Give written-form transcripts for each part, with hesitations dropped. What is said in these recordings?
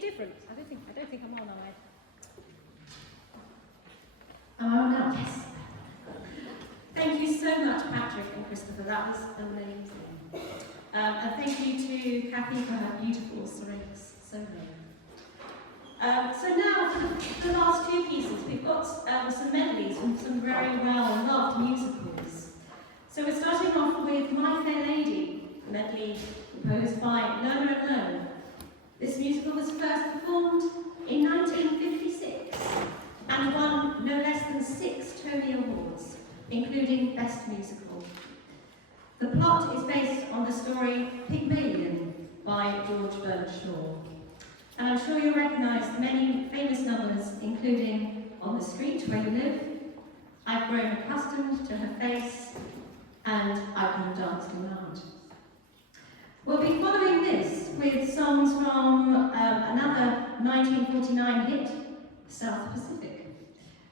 different. I don't think I'm on, am I? Am I on now? Yes. Thank you so much, Patrick and Christopher. That was amazing. And thank you to Kathy for her beautiful syrinx solo. So now, for the last two pieces, we've got some medleys from some very well-loved musicals. So we're starting off with My Fair Lady, medley composed by No, No, No. This musical was first performed in 1956 and won no less than 6 Tony Awards, including Best Musical. The plot is based on the story Pygmalion by George Bernard Shaw. And I'm sure you'll recognise the many famous numbers, including On the Street Where You Live, I've Grown Accustomed to Her Face, and I Can Dance Around. We'll be following this with songs from another 1949 hit, South Pacific,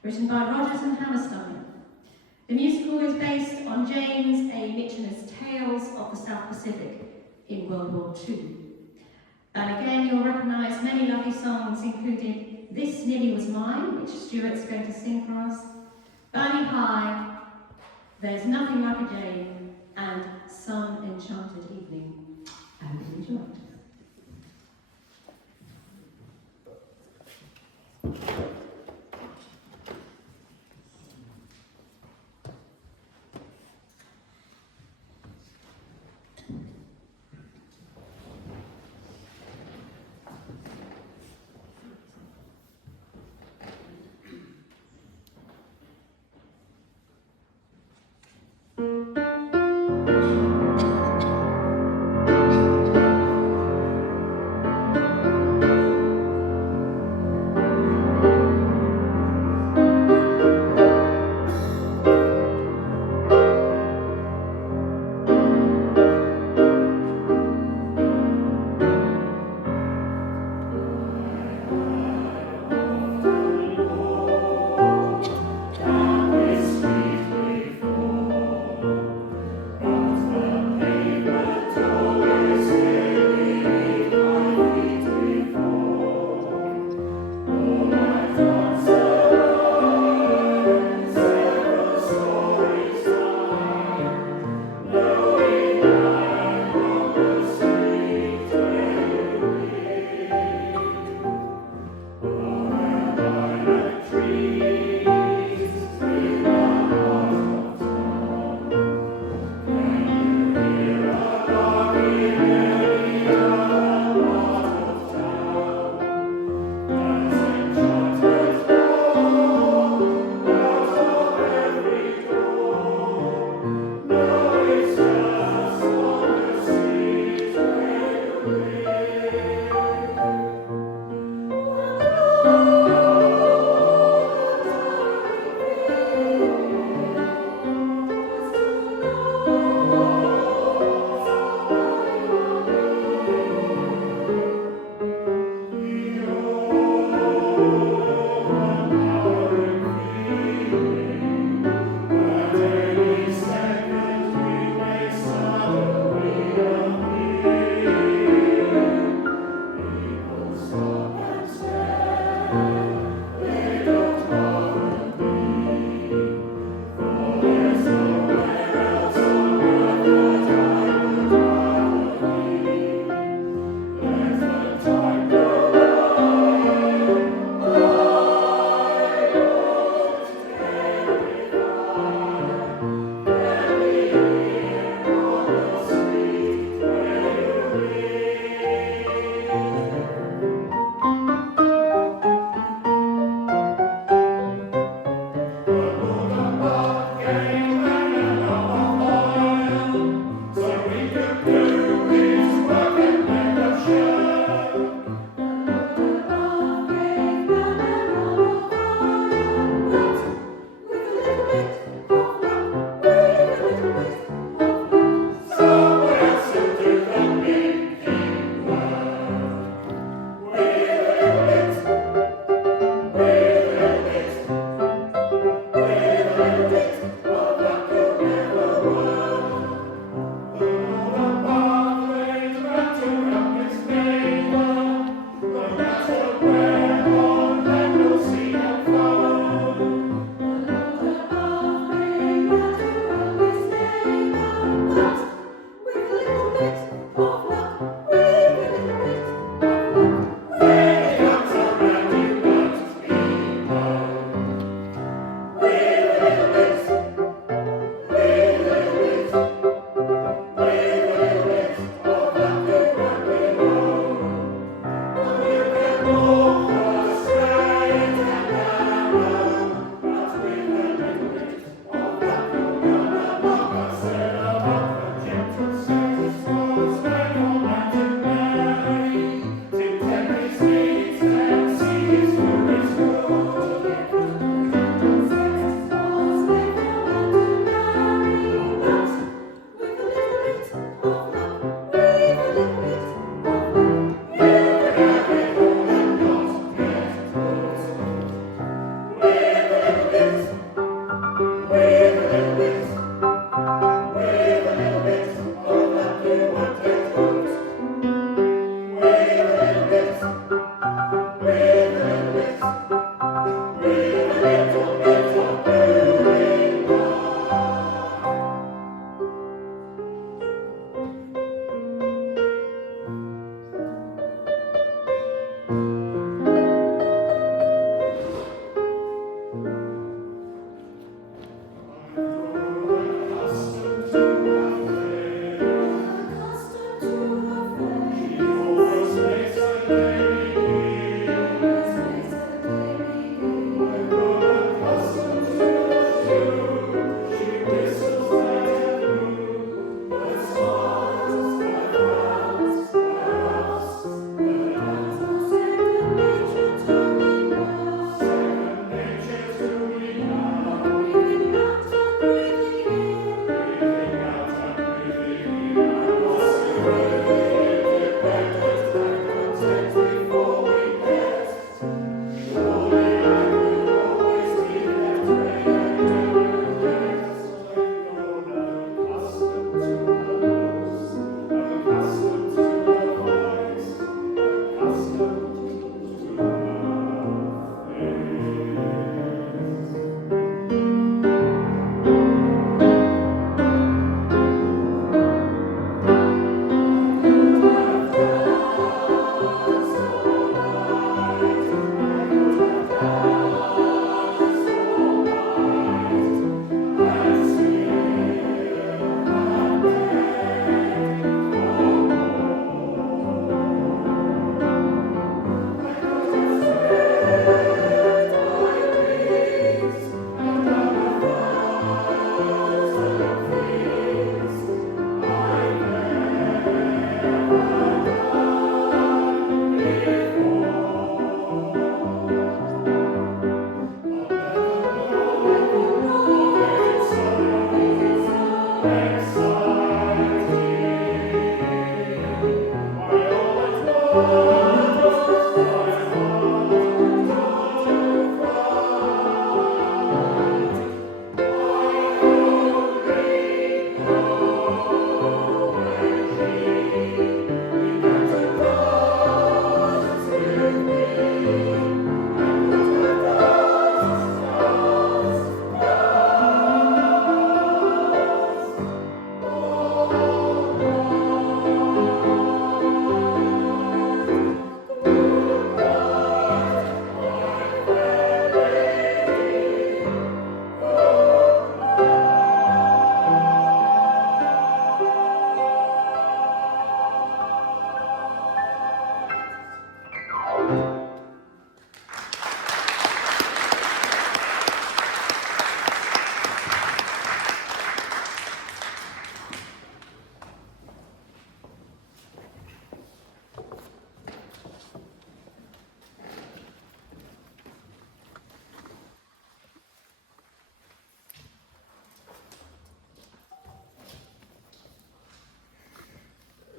written by Rodgers and Hammerstein. The musical is based on James A. Michener's Tales of the South Pacific in World War II. And again, you'll recognise many lovely songs, including This Nearly Was Mine, which Stuart's going to sing for us, Bunny High, There's Nothing Like a Jane, and Some Enchanted Evening. I hope you enjoy it.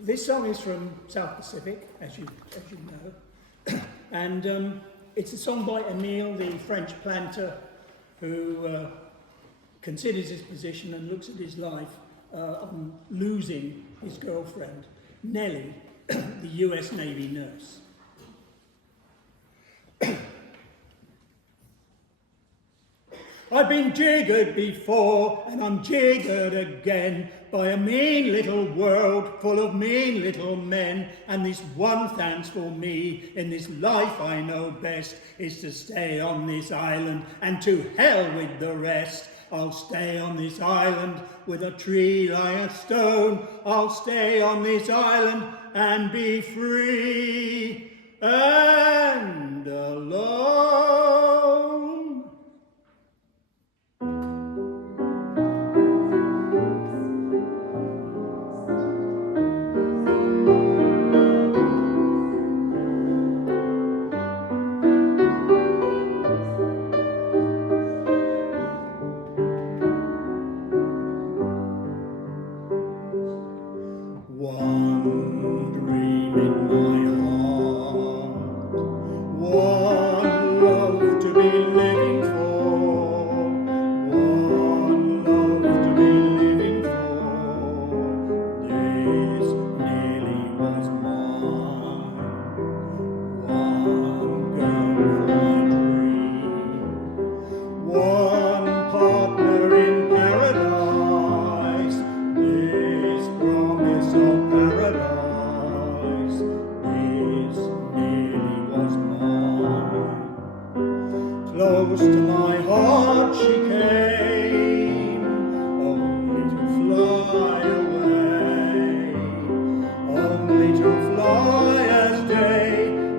This song is from South Pacific, as you know, and it's a song by Emile, the French planter, who considers his position and looks at his life on losing his girlfriend, Nellie, the US Navy nurse. I've been jiggered before, and I'm jiggered again by a mean little world full of mean little men, and this one thanks for me in this life I know best is to stay on this island, and to hell with the rest. I'll stay on this island with a tree like a stone. I'll stay on this island and be free and alone. Close to my heart she came, only to fly away, only to fly as day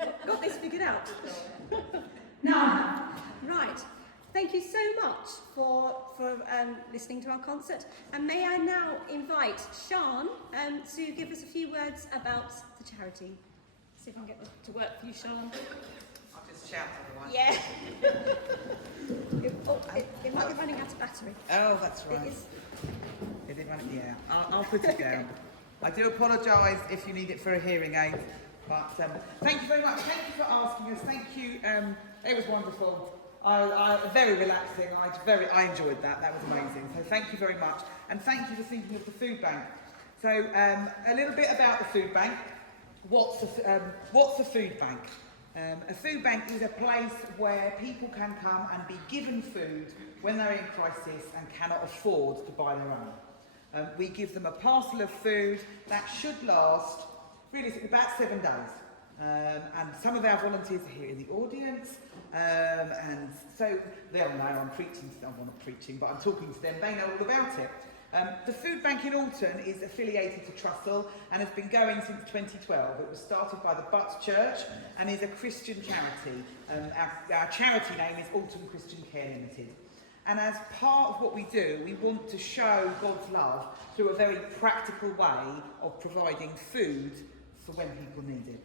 I've got this figured out. Now, Right. Thank you so much for listening to our concert. And may I now invite Sian to give us a few words about the charity. See if I can get this to work for you, Sean. I'll just shout otherwise. Yeah. it might be running out of battery. Oh, that's right. It is. It did run it, yeah. I'll put it down. I do apologise if you need it for a hearing aid, but thank you very much. Thank you for asking us. Thank you. It was wonderful. Very relaxing. I enjoyed that. That was amazing. So thank you very much, and thank you for thinking of the food bank. So a little bit about the food bank. What's a food bank? A food bank is a place where people can come and be given food when they're in crisis and cannot afford to buy their own. We give them a parcel of food that should last realistically about 7 days. And some of our volunteers are here in the audience, and so they'll know I'm preaching, I'm not preaching, but I'm talking to them, they know all about it. The food bank in Alton is affiliated to Trussell and has been going since 2012. It was started by the Butt Church and is a Christian charity. Our charity name is Alton Christian Care Limited. And as part of what we do, we want to show God's love through a very practical way of providing food for when people need it.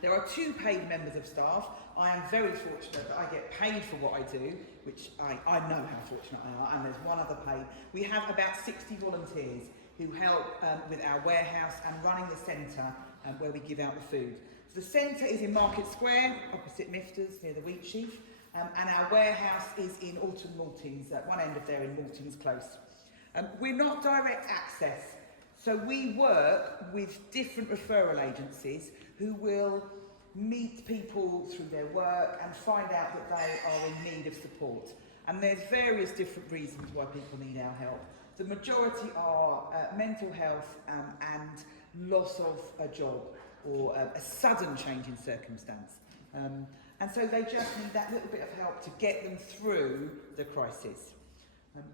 There are 2 paid members of staff. I am very fortunate that I get paid for what I do, which I know how fortunate I are, and there's 1 other paid. We have about 60 volunteers who help with our warehouse and running the centre where we give out the food. So the centre is in Market Square, opposite Mifters, near the Wheat Sheaf, and our warehouse is in Alton Maltings, at one end of there in Maltings Close. We're not direct access, so we work with different referral agencies who will meet people through their work and find out that they are in need of support. And there's various different reasons why people need our help. The majority are mental health and loss of a job or a sudden change in circumstance. And so they just need that little bit of help to get them through the crisis.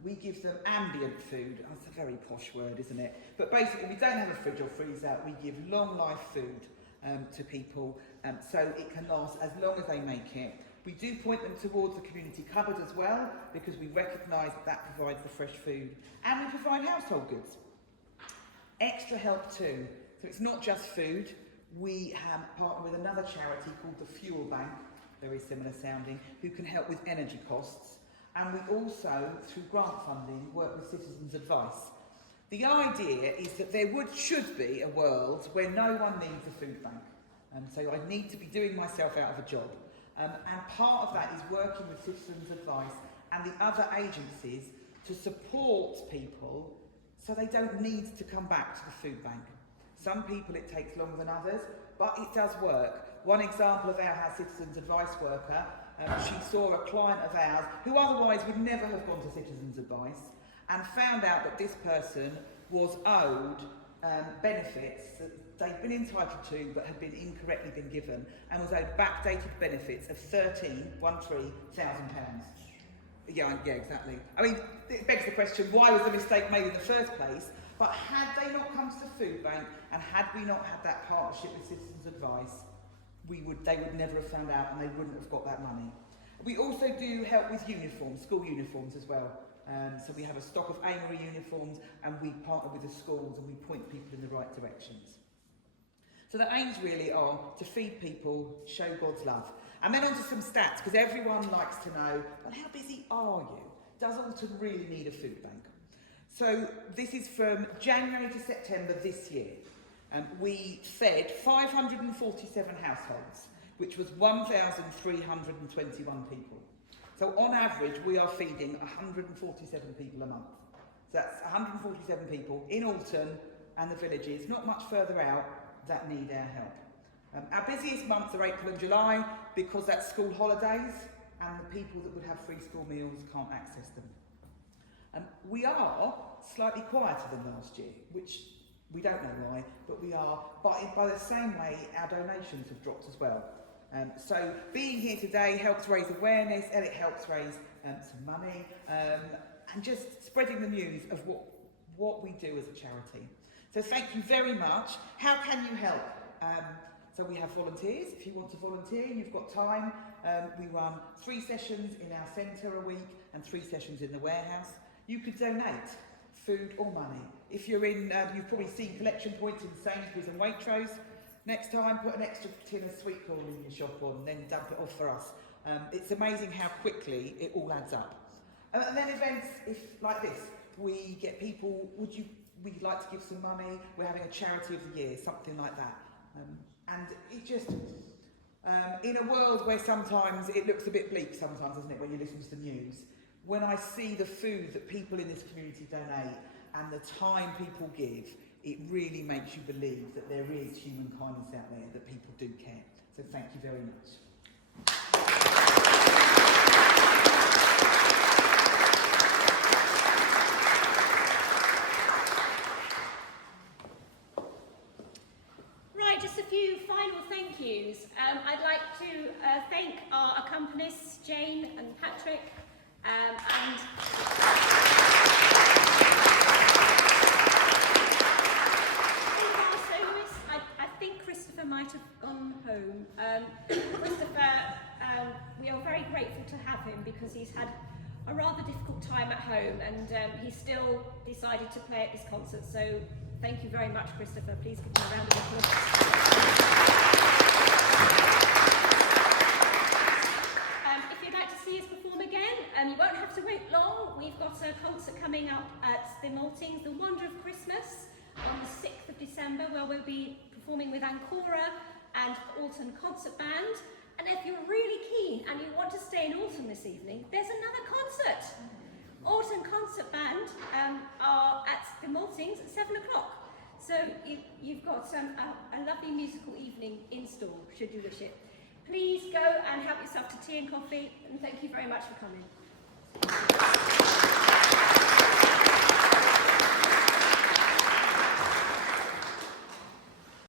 We give them ambient food. That's a very posh word, isn't it? But basically, we don't have a fridge or freezer. We give long life food to people so it can last as long as they make it. We do point them towards the community cupboard as well, because we recognise that provides the fresh food, and we provide household goods. Extra help too. So it's not just food. We have partnered with another charity called the Fuel Bank, very similar sounding, who can help with energy costs. And we also, through grant funding, work with Citizens Advice. The idea is that there should be a world where no one needs a food bank. So I need to be doing myself out of a job. And part of that is working with Citizens Advice and the other agencies to support people so they don't need to come back to the food bank. Some people it takes longer than others, but it does work. One example of our Citizens Advice worker, she saw a client of ours who otherwise would never have gone to Citizens Advice and found out that this person was owed benefits that they'd been entitled to but had been incorrectly been given, and was owed backdated benefits of £13,000. Yeah, exactly. I mean, it begs the question, why was the mistake made in the first place? But had they not come to the food bank, and had we not had that partnership with Citizens Advice, they would never have found out and they wouldn't have got that money. We also do help with uniforms, school uniforms as well. So we have a stock of Amory uniforms, and we partner with the schools and we point people in the right directions. So the aims really are to feed people, show God's love. And then on to some stats, because everyone likes to know, well, how busy are you? Does Alton really need a food bank? So this is from January to September this year. We fed 547 households, which was 1,321 people. So on average, we are feeding 147 people a month. So that's 147 people in Alton and the villages, not much further out, that need our help. Our busiest months are April and July, because that's school holidays and the people that would have free school meals can't access them. We are slightly quieter than last year, which we don't know why, but we are. But by the same way, our donations have dropped as well. So being here today helps raise awareness, and it helps raise some money, and just spreading the news of what we do as a charity. So thank you very much. How can you help? So we have volunteers. If you want to volunteer and you've got time, we run 3 sessions in our centre a week and 3 sessions in the warehouse. You could donate food or money. If you're in, you've probably seen collection points in Sainsbury's and Waitrose. Next time, put an extra tin of sweet corn in your shop on, then dump it off for us. It's amazing how quickly it all adds up. And then events like this, we get people, we'd like to give some money, we're having a charity of the year, something like that. And it just, in a world where sometimes it looks a bit bleak sometimes, doesn't it, when you listen to the news, when I see the food that people in this community donate and the time people give, it really makes you believe that there is human kindness out there, that people do care. So thank you very much. Right, just a few final thank yous. I'd like to thank our accompanists, Jane and Patrick, and our soloists. I think Christopher might have gone home. Christopher, we are very grateful to have him because he's had a rather difficult time at home, and he still decided to play at this concert, so thank you very much, Christopher. Please give him a round of applause. If you'd like to see us perform again, you won't have to wait long. We've got a concert coming up at the Maltings, The Wonder of Christmas, on the 6th of December, where we'll be performing with Ancora and Alton Concert Band. And if you're really keen and you want to stay in Alton this evening, there's another concert. Alton Concert Band are at the Maltings at 7 o'clock. So you've got a lovely musical evening in store, should you wish it. Please go and help yourself to tea and coffee, and thank you very much for coming.